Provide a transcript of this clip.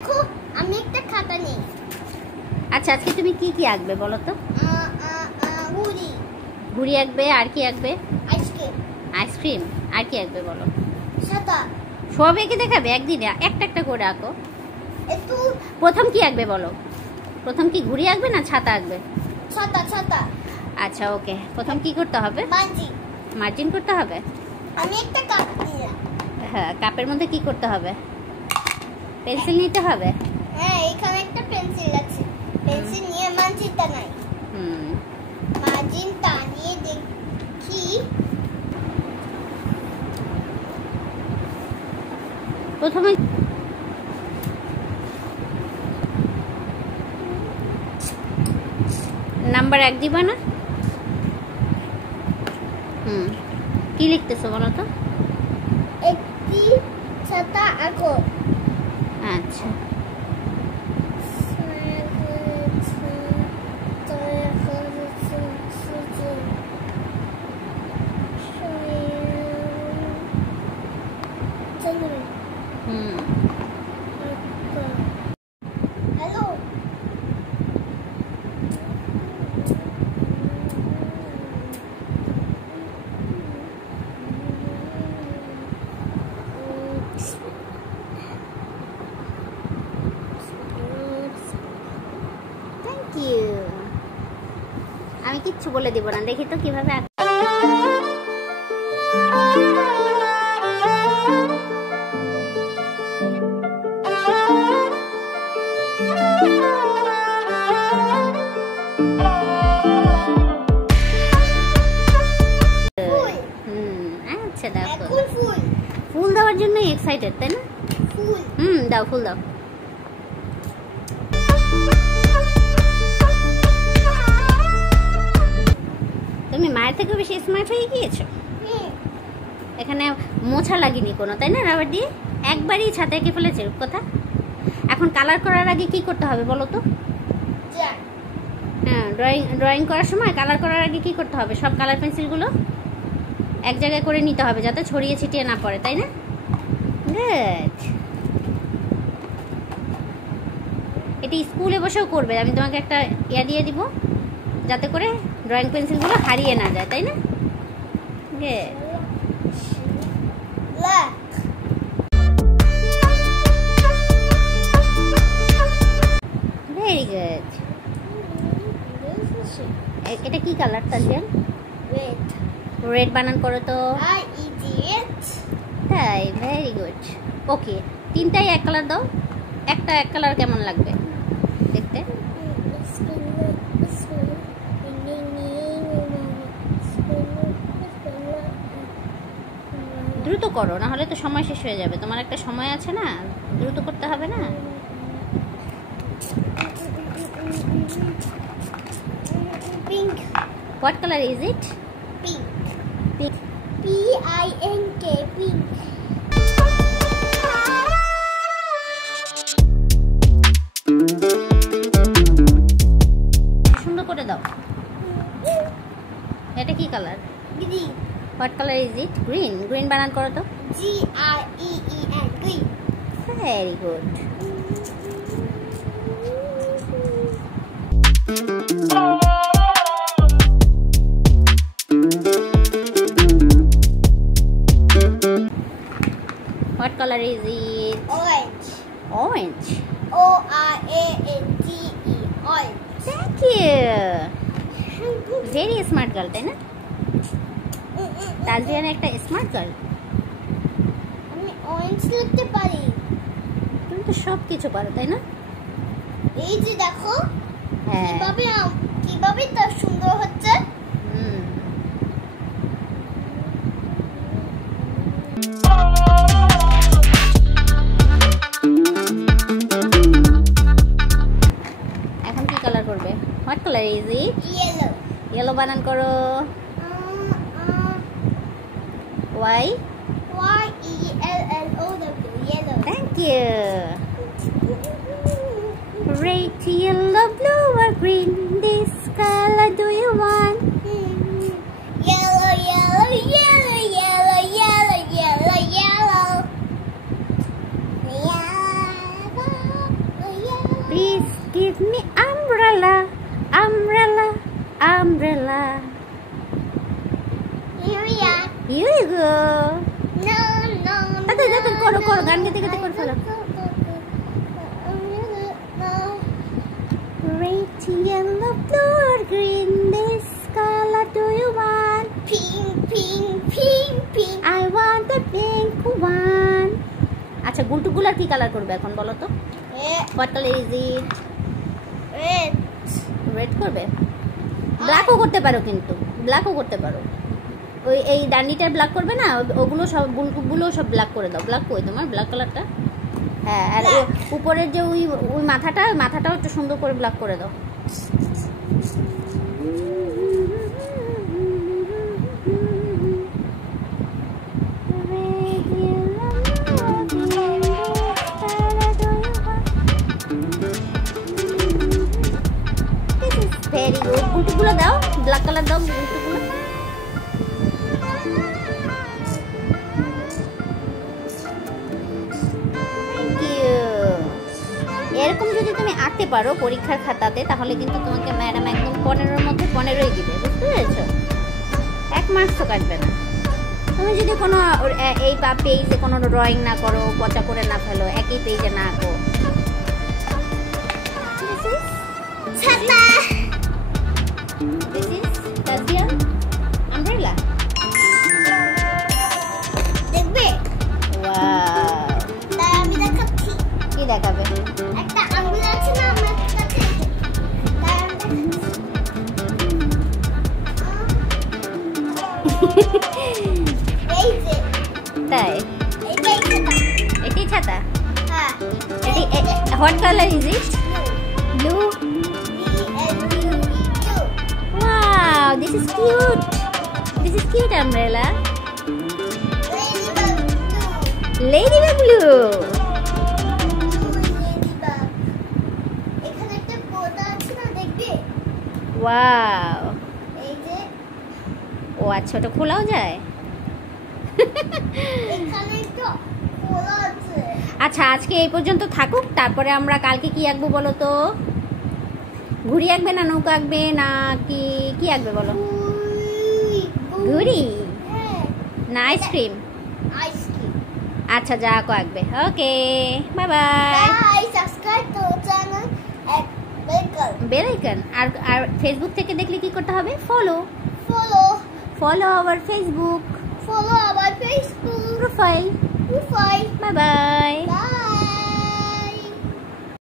আমি একটা খাতা নেই। আচ্ছা আজকে তুমি কি কি আঁকবে বলো তো? ঘুড়ি। ঘুড়ি আঁকবে, আর কি আঁকবে? আইসক্রিম। আইসক্রিম। আর কি আঁকবে বলো? ছাতা। সব এঁকে দেখাবে একদিনে? একটা একটা করে আঁকো। একটু প্রথম কি আঁকবে বলো? প্রথম কি ঘুড়ি আঁকবে না ছাতা আঁকবে? ছাতা ছাতা। আচ্ছা ওকে, প্রথম কি করতে হবে? মার্জিন। মার্জিন করতে হবে। আমি একটা কাপ নিলাম। হ্যাঁ, কাপের মধ্যে কি করতে হবে? পেন্সিল নিতে হবে। হ্যাঁ, এখানে একটা পেন্সিল আছে। পেন্সিল নিয়ে মার্জিনটা নাই। মার্জিন টানিয়ে দেখি। প্রথমে নাম্বার 1 দিবা না? কি লিখতেছো বলো তো? একটি ছাতা আঁকো। আচ্ছা হ্যালো। Thank you. আমি কিচ্ছু বলে দিব না, দেখি তো কিভাবে আচ্ছা দাও। ফুল। ফুল দেওয়ার জন্য এক্সাইটেড তাই না? ফুল। দাও, ফুল দাও। তুমি মায়ের থেকে বেশি স্মার্ট হয়ে গিয়েছো। এখানে মোছা লাগেনি কোনো, তাই না? রাবার দিয়ে একবারই ছাতা এঁকে ফেলেছে কথা। এখন কালার করার আগে কি করতে হবে বলো তো? হ্যাঁ, ড্রয়িং করার সময় কালার করার আগে কি করতে হবে? সব কালার পেন্সিলগুলো এক জায়গায় করে নিতে হবে যাতে ছড়িয়ে ছিটিয়ে না পড়ে, তাই না? গুড। এটি স্কুলে বসেও করবে। আমি তোমাকে একটা ইয়া দিয়ে দিব যাতে করে ড্রয়িং পেন্সিলগুলো হারিয়ে না যায়, তাই না? Very good. এটা কি কালার তাজিয়ান? রেড। রেড বানান করো তো। তাই, ভেরি গুড। ওকে, তিনটাই এক কালার দাও। একটা এক কালার কেমন লাগবে দেখতে? দ্রুত করো, না হলে তো সময় শেষ হয়ে যাবে। তোমার একটা সময় আছে না, দ্রুত করতে হবে না? Pink. What color is it? Pink. Pink. P-I-N-K. Pink. সুন্দর করে দাও। এটা কি colour? Green. What color is it? Green. Green বানান করো তো। G-R-E-E-N. Green. Very good. What color is it? Orange. Orange. O-R-A-N-G-E. Orange. Thank you. Very smart girl, তাই না? তাজরিয়ান একটা স্মার্ট গার্ল। আমি অরেঞ্জ লিখতে পারি। তুমি তো সব কিছু পারো, তাই না? এই যে দেখো হ্যাঁ, কিভাবে তার সুন্দর হচ্ছে। এখন কি কালার করবে? What color is it? Yellow. Yellow বানান করো। Why? Y-E-L-L-O-W. Yellow. Thank you. Red, yellow, blue or green, this color do you want? Yellow, yellow, yellow, yellow, yellow, yellow, yellow. Please give me umbrella, umbrella, umbrella. Here we are. Here you go. No, no. তাতে করো গান গাইতে গাইতে করে ফেলো। Red, yellow, blue or green, this color do you want? Pink, pink, pink, pink. I want the pink one. আচ্ছা গুলটুগুলার কি colour করবে এখন বলো তো? What color is it? Red. Red করবে? ব্ল্যাকও করতে পারো কিন্তু ব্ল্যাকও করতে পারো। ওই এই ডান্ডিটা ব্ল্যাক করবে না, ওগুলো সব গুলটুগুলো সব ব্ল্যাক করে দাও। ব্ল্যাক কই তোমার ব্ল্যাক কালারটা? হ্যাঁ, আর উপরের যে ওই মাথাটাও একটু সুন্দর করে ব্ল্যাক করে দাও। Very good. গুলটুগুলো দাও, ব্ল্যাক কালার দাও গুলটুগুলো। এরকম যদি তুমি আঁকতে পারো পরীক্ষার খাতাতে তাহলে কিন্তু তোমাকে ম্যাডাম একদম 15-র মধ্যে 15ই দিবে, বুঝতে পেরেছো? 1 মার্কস তো কাটবে না। তুমি যদি কোনো এই পেজে কোনো ড্রয়িং না করো, পচা করে না ফেলো, একই পেজে না আঁকো। ছাতা। This is Tazia umbrella. দেখবে? Wow. তাই আমি দেখাচ্ছি। কি দেখাবে? একটা আঙ্গুল আছে না আমার কাছে, তাই আমি দেখাচ্ছি। এই যে তাই এইটাই ছাতা। এটাই ছাতা? হ্যাঁ। What color is it? Blue. Wow, this is cute. This is cute umbrella. Ladybug blue. এখানে একটা পর্দা আছে না, দেখবে? Wow. এই যে ও আচ্ছা, ওটা খোলাও যায়? এখানে একটা খোলা আছে। আচ্ছা, আজকে এই পর্যন্ত থাকুক, তারপরে আমরা কালকে কি আঁকবো বলো তো? ঘুড়ি আঁকবে না নৌকা আঁকবে না কি আঁকবে বলো? ঘুড়ি হ্যাঁ, না আইসক্রিম? আইসক্রিম। আচ্ছা, যা আঁকো আঁকবে। Okay, bye bye. Bye, subscribe to channel at bell icon. আর ফেসবুক থেকে দেখলে কি করতে হবে? Follow our Facebook our Facebook profile. Profile. Bye bye. By.